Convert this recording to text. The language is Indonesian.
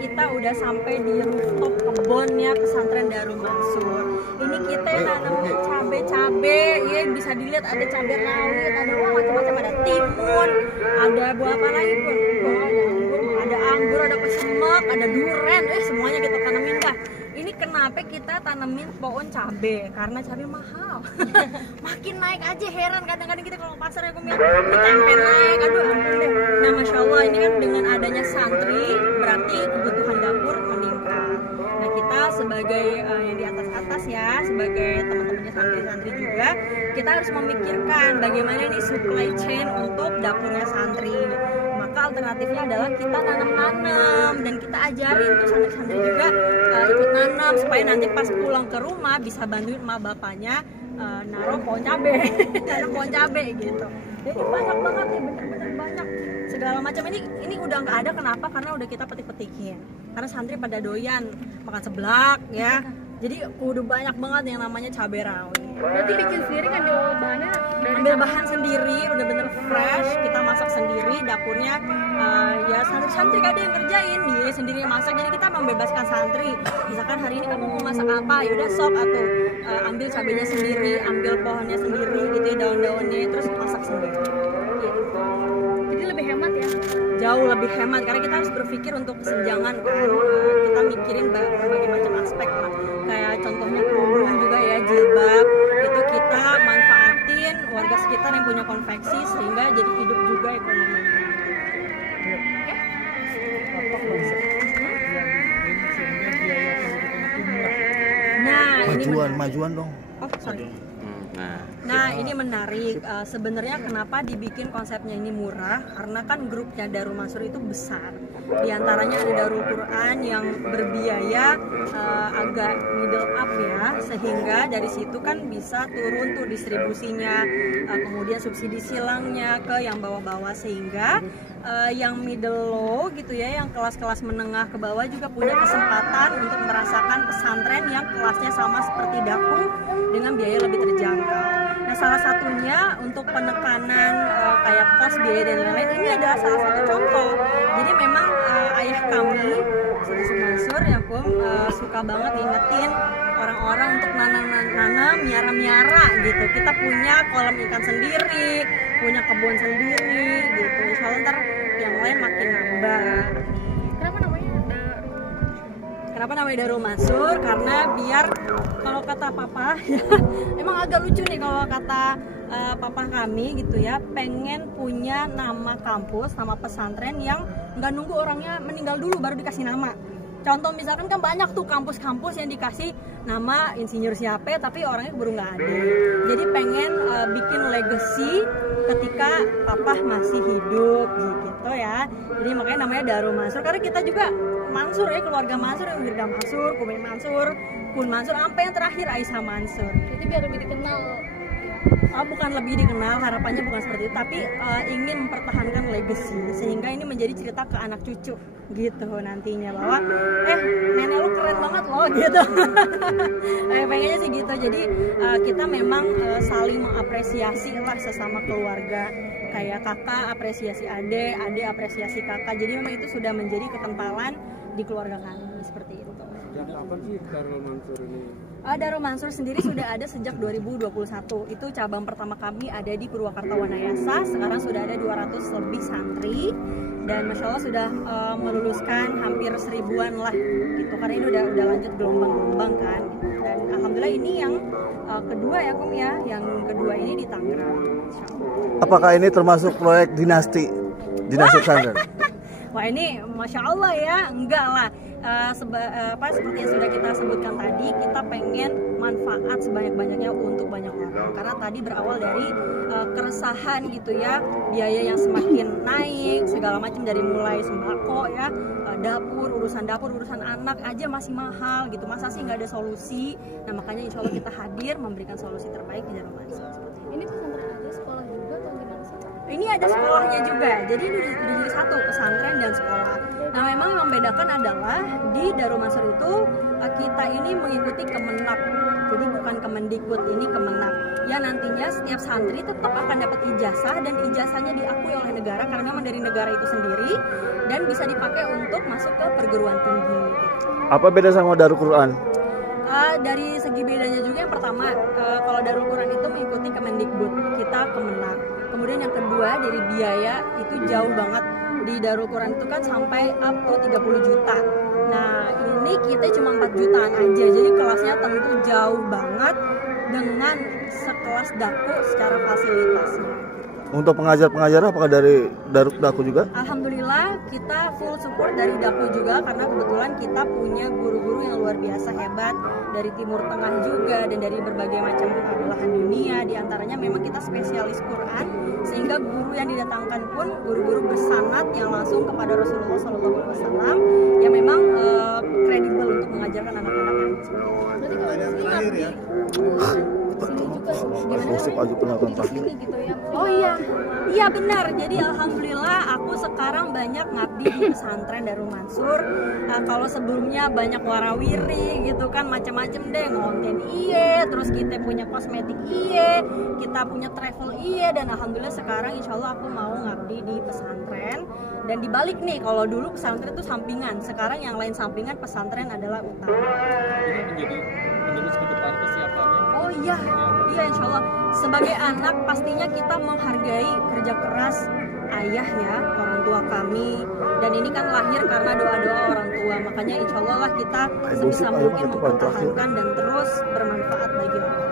kita udah sampai di rooftop kebunnya pesantren Darul Mansur. Ini kita yang nanam cabe-cabe, ya bisa dilihat ada cabai rawit, ada macam-macam, ada timun, ada buah apa lagi pun, ada anggur, ada kesemek, ada duren, semuanya kita tanemin dah. Ini kenapa kita tanemin pohon cabe? Karena cabe mahal. Makin naik aja, heran kadang-kadang kita kalau pasar ya tempe naik, aduh ampun deh. Nah Masya Allah, ini kan dengan adanya santri berarti kebutuhan dapur meningkat. Nah kita sebagai yang di atas-atas ya, sebagai teman-temannya santri-santri juga, kita harus memikirkan bagaimana nih supply chain untuk dapurnya santri. Maka alternatifnya adalah kita nanam-nanam dan kita ajarin tuh santri-santri juga ikut nanam supaya nanti pas pulang ke rumah bisa bantuin emak bapaknya naruh pohon cabe, nanam pohon cabe gitu. Jadi banyak banget nih, bener-bener banyak segala macam. Ini udah nggak ada, kenapa? Karena udah kita petik-petikin. Karena santri pada doyan makan seblak ya. Jadi udah banyak banget yang namanya cabai rawit. Berarti bikin sendiri kan bahannya? Ambil bahan sendiri, udah bener fresh, kita masak sendiri, dapurnya ya santri-santri gak ada yang kerjain, dia sendiri yang masak. Jadi kita membebaskan santri, misalkan hari ini kamu mau masak apa, yaudah sok atau ambil cabenya sendiri, ambil pohonnya sendiri gitu ya, daun-daunnya, terus masak sendiri gitu. Jadi lebih hemat ya? Jauh lebih hemat, karena kita harus berpikir untuk kesenjangan kan. Kita mikirin berbagai macam aspek lah, kayak contohnya kerudung juga ya, jilbab itu kita manfaatin warga sekitar yang punya konveksi sehingga jadi hidup juga ekonominya. Nah, majuan dong. Oh, sorry. Nah ini menarik, sebenarnya kenapa dibikin konsepnya ini murah, karena kan grupnya Darul Mansur itu besar. Di antaranya ada Darul Quran yang berbiaya agak middle up ya, sehingga dari situ kan bisa turun tuh distribusinya, kemudian subsidi silangnya ke yang bawah-bawah, sehingga yang middle low gitu ya, yang kelas-kelas menengah ke bawah juga punya kesempatan untuk merasakan pesantren yang kelasnya sama seperti Daku dengan biaya lebih terjangkau. Nah salah satunya untuk penekanan kayak kos, biaya dan lain-lain, ini adalah salah satu contoh. Jadi memang ayah kami Syekh Mansur ya suka banget ingetin orang-orang untuk nanam, miara-miara gitu. Kita punya kolam ikan sendiri, punya kebun sendiri gitu. Insya Allah ntar yang lain makin nambah. Kenapa namanya Darul Mansur? Karena biar kalau kata papa ya, emang agak lucu nih kalau kata papa kami gitu ya, pengen punya nama kampus, nama pesantren yang nggak nunggu orangnya meninggal dulu baru dikasih nama. Contoh misalkan kan banyak tuh kampus-kampus yang dikasih nama insinyur siapa tapi orangnya baru nggak ada. Jadi pengen bikin legacy ketika papa masih hidup gitu ya. Jadi makanya namanya Darul Mansur, karena kita juga Mansur ya, keluarga Mansur, yang Wirda Mansur, Kumin Mansur, Kun Mansur, sampai yang terakhir Aisyah Mansur. Jadi biar lebih dikenal. Bukan lebih dikenal, harapannya bukan seperti itu, tapi ingin mempertahankan legacy sehingga ini menjadi cerita ke anak cucu gitu nantinya, bahwa nenek lu keren banget loh gitu. Pengennya sih gitu. Jadi kita memang saling mengapresiasi lah sesama keluarga, kayak kakak apresiasi adik, adik apresiasi kakak. Jadi memang itu sudah menjadi kekentalan di keluarga kami seperti itu. Sejak kapan sih Darul Mansur ini? Darul Mansur sendiri sudah ada sejak 2021. Itu cabang pertama kami ada di Purwakarta Wanayasa. Sekarang sudah ada 200 lebih santri dan Masya Allah sudah meluluskan hampir 1000-an lah gitu. Karena ini udah lanjut gelombang-gelombang kan. Dan alhamdulillah ini yang kedua ya Kum ya. Yang kedua ini di Tangerang. Apakah ini termasuk proyek dinasti pesantren? Wah ini Masya Allah ya, enggak lah. Seperti yang sudah kita sebutkan tadi, kita pengen manfaat sebanyak-banyaknya untuk banyak orang. Karena tadi berawal dari keresahan gitu ya, biaya yang semakin naik, segala macam, dari mulai sembako ya, dapur, urusan anak aja masih mahal gitu. Masa sih nggak ada solusi? Nah makanya insya Allah kita hadir memberikan solusi terbaik di Darul Mansur. Ini pesantren ada sekolah juga atau gimana sih? Ini ada sekolahnya juga, jadi ini jadi satu, pesantren dan sekolah. Nah memang yang membedakan adalah di Darul Mansur itu kita ini mengikuti Kemenag Jadi bukan Kemendikbud, ini Kemenak. Ya nantinya setiap santri tetap akan dapat ijazah dan ijazahnya diakui oleh negara karena memang dari negara itu sendiri dan bisa dipakai untuk masuk ke perguruan tinggi. Apa beda sama Darul Quran? Dari segi bedanya juga yang pertama, kalau Darul Quran itu mengikuti Kemendikbud, kita Kemenak. Kemudian yang kedua dari biaya itu jauh banget. Di Darul Quran itu kan sampai up to 30 juta. Nah ini kita cuma 4 jutaan aja, jadi kelasnya tentu jauh banget dengan sekelas Daku secara fasilitasnya. Untuk pengajar-pengajar apakah dari Daku juga? Alhamdulillah kita full support dari Daku juga karena kebetulan kita punya guru-guru yang luar biasa hebat dari Timur Tengah juga dan dari berbagai macam belahan dunia. Di antaranya memang kita spesialis Quran sehingga guru yang didatangkan pun guru-guru bersanad yang langsung kepada Rasulullah SAW yang memang kredibel untuk mengajarkan anak-anak yang kecil. Berarti kalau di sini ngabdi sini juga gimana gitu ya? Oh iya benar. Jadi alhamdulillah aku sekarang banyak ngabdi di pesantren Darul Mansur. Kalau sebelumnya banyak warawiri gitu kan macam-macam deh, ngonten iye, terus kita punya kosmetik iye, kita punya travel iye, dan alhamdulillah sekarang insya Allah aku mau ngabdi di pesantren. Dan dibalik nih, kalau dulu pesantren itu sampingan, sekarang yang lain sampingan, pesantren adalah utama. Ini menjadi penerus ke depan kesiapannya. Oh iya insya Allah. Sebagai anak pastinya kita menghargai kerja keras ayah ya, orang tua kami. Dan ini kan lahir karena doa-doa orang tua. Makanya insya Allah lah kita sebisa mungkin mempertahankan dan terus bermanfaat bagi orang.